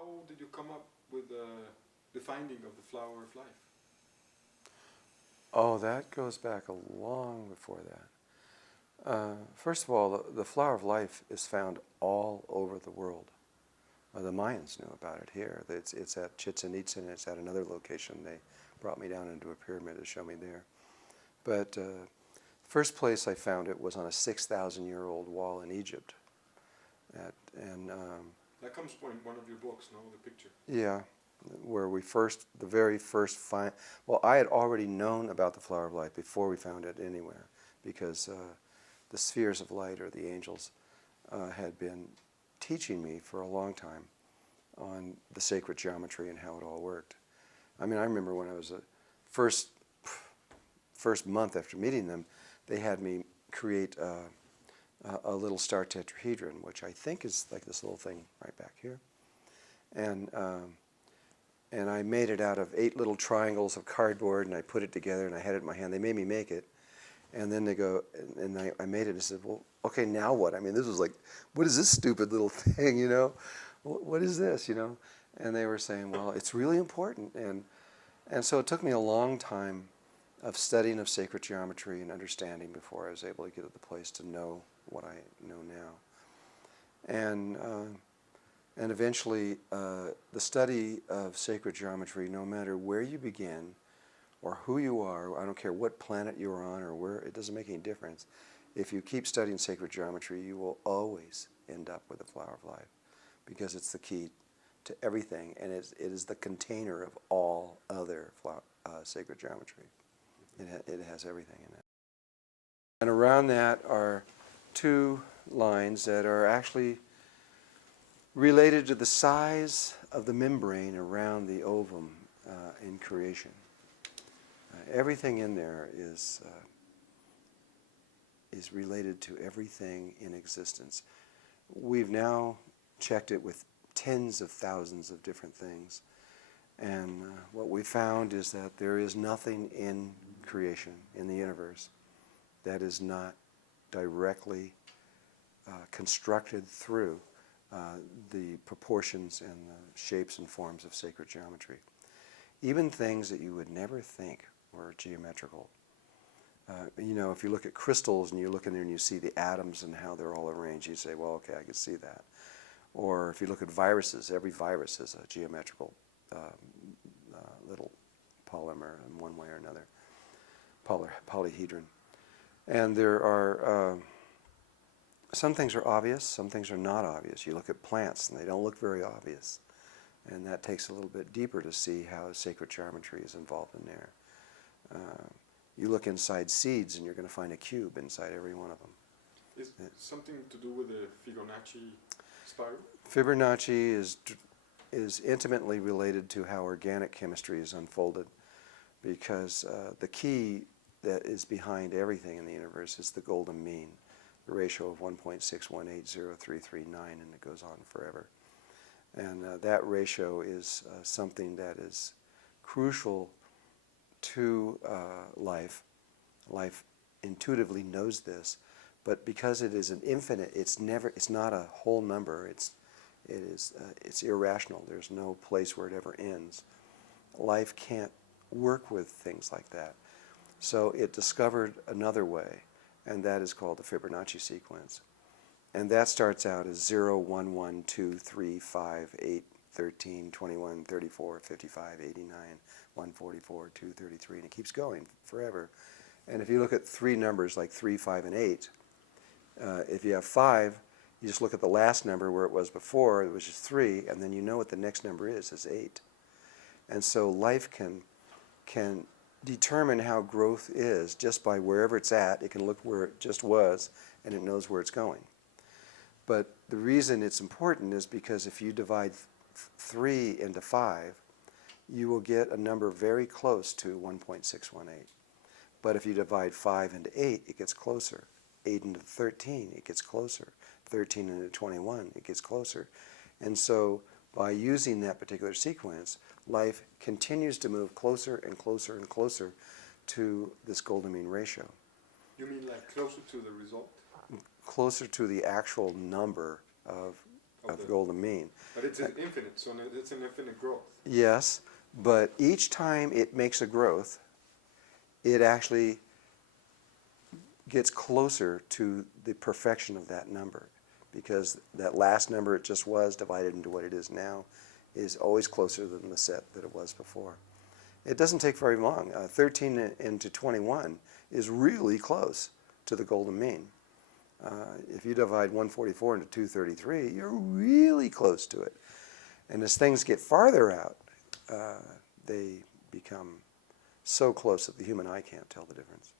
How did you come up with the finding of the flower of life? Oh, that goes back a long before that. First of all, the flower of life is found all over the world. The Mayans knew about it here. It's at Chichen Itza, and it's at another location. They brought me down into a pyramid to show me there. But first place I found it was on a 6,000-year-old wall in Egypt. That comes from one of your books, no? The picture. Yeah, where the very first find. Well, I had already known about the flower of life before we found it anywhere, because the spheres of light, or the angels, had been teaching me for a long time on the sacred geometry and how it all worked. I mean, I remember when I was first month after meeting them, they had me create a little star tetrahedron, which I think is like this little thing right back here. And I made it out of 8 little triangles of cardboard, and I put it together, and I had it in my hand. They made me make it. And then they go, and I made it and said, well, okay, now what? I mean, this was like, what is this stupid little thing, you know? What is this, you know? And they were saying, well, it's really important. And so it took me a long time of studying of sacred geometry and understanding before I was able to get to the place to know what I know now. And eventually, the study of sacred geometry, no matter where you begin or who you are, I don't care what planet you're on or where, it doesn't make any difference. If you keep studying sacred geometry, you will always end up with the flower of life, because it's the key to everything, and it is the container of all other sacred geometry. It has everything in it. And around that are 2 lines that are actually related to the size of the membrane around the ovum in creation. Everything in there is related to everything in existence. We've now checked it with tens of thousands of different things, and what we found is that there is nothing in creation, in the universe, that is not directly constructed through the proportions and the shapes and forms of sacred geometry. Even things that you would never think were geometrical. You know, if you look at crystals and you look in there and you see the atoms and how they're all arranged, you say, well, okay, I can see that. Or if you look at viruses, every virus is a geometrical little polymer in one way or another, polyhedron. And there are, some things are obvious, some things are not obvious. You look at plants and they don't look very obvious. And that takes a little bit deeper to see how sacred geometry is involved in there. You look inside seeds and you're going to find a cube inside every one of them. Is it something to do with the Fibonacci spiral? Fibonacci is intimately related to how organic chemistry is unfolded, because the key that is behind everything in the universe is the golden mean, the ratio of 1.61803339, and it goes on forever. And that ratio is something that is crucial to life. Life intuitively knows this, but because it is an infinite, it's not a whole number. It's irrational. There's no place where it ever ends. Life can't work with things like that. So it discovered another way, and that is called the Fibonacci sequence. And that starts out as 0, 1, 1, 2, 3, 5, 8, 13, 21, 34, 55, 89, 144, 233, and it keeps going forever. And if you look at 3 numbers like 3, 5, and 8, if you have 5, you just look at the last number where it was before, it was just 3, and then you know what the next number is 8. And so life can determine how growth is just by wherever it's at. It can look where it just was, and it knows where it's going. But the reason it's important is because if you divide 3 into 5, you will get a number very close to 1.618. But if you divide 5 into 8, it gets closer. 8 into 13, it gets closer. 13 into 21, it gets closer. And so by using that particular sequence, life continues to move closer and closer and closer to this golden mean ratio. You mean like closer to the result? Closer to the actual number of of the golden mean. But it's infinite, so it's an infinite growth. Yes, but each time it makes a growth, it actually gets closer to the perfection of that number, because that last number it just was divided into what it is now is always closer than the set that it was before. It doesn't take very long. 13 into 21 is really close to the golden mean. If you divide 144 into 233, you're really close to it. And as things get farther out, they become so close that the human eye can't tell the difference.